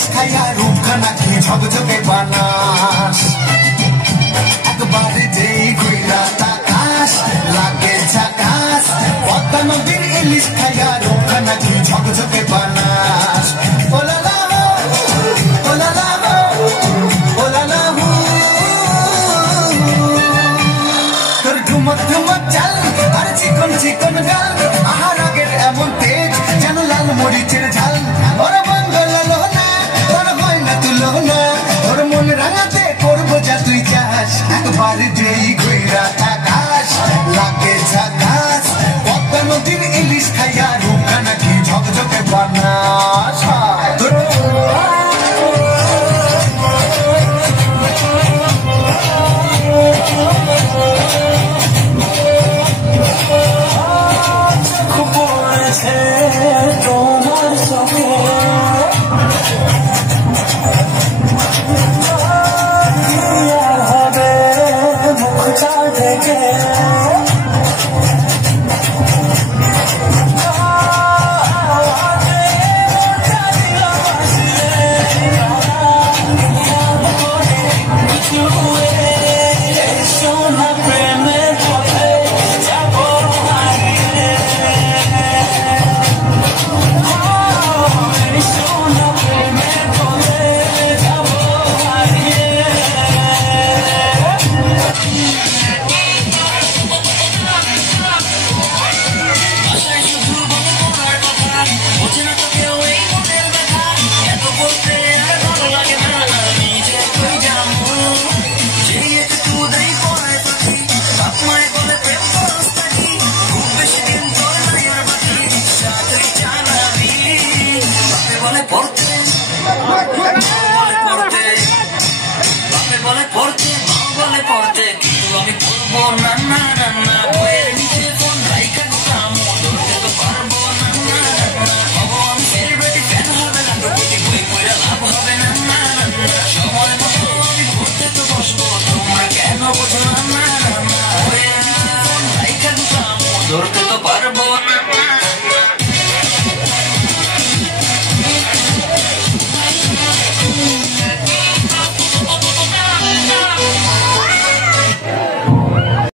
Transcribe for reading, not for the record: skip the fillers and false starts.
ইলিশ খাইয়া রূপখানা কি ঝকঝকে বানাস একবারে যেই ঘুইরা তাকাস লাগে ঝাকাস পদ্মা নদীর ইলিশ খাইয়া রূপখানা কি ঝকঝকে বানাস ওলালা ওলালা ওলালা তোর ঝুমক ঝুমক চাল আর চিকন চিকন গাল আহার আগের এমন তেজ যেন লাল মরিচের ঝাল ওর বাঙ্গলালো না তোর হয় না তুলো না তোর মন রাঙাতে করবো যা তুই চাস একবার যেই ঘুইরা থাকাস লাগে ঝাকাস পদ্মা নদীর ইলিশ খাইয়া রূপখানা কি ঝকঝকে বানাস Porque no vale porte, tú a mi polvo, na na na na.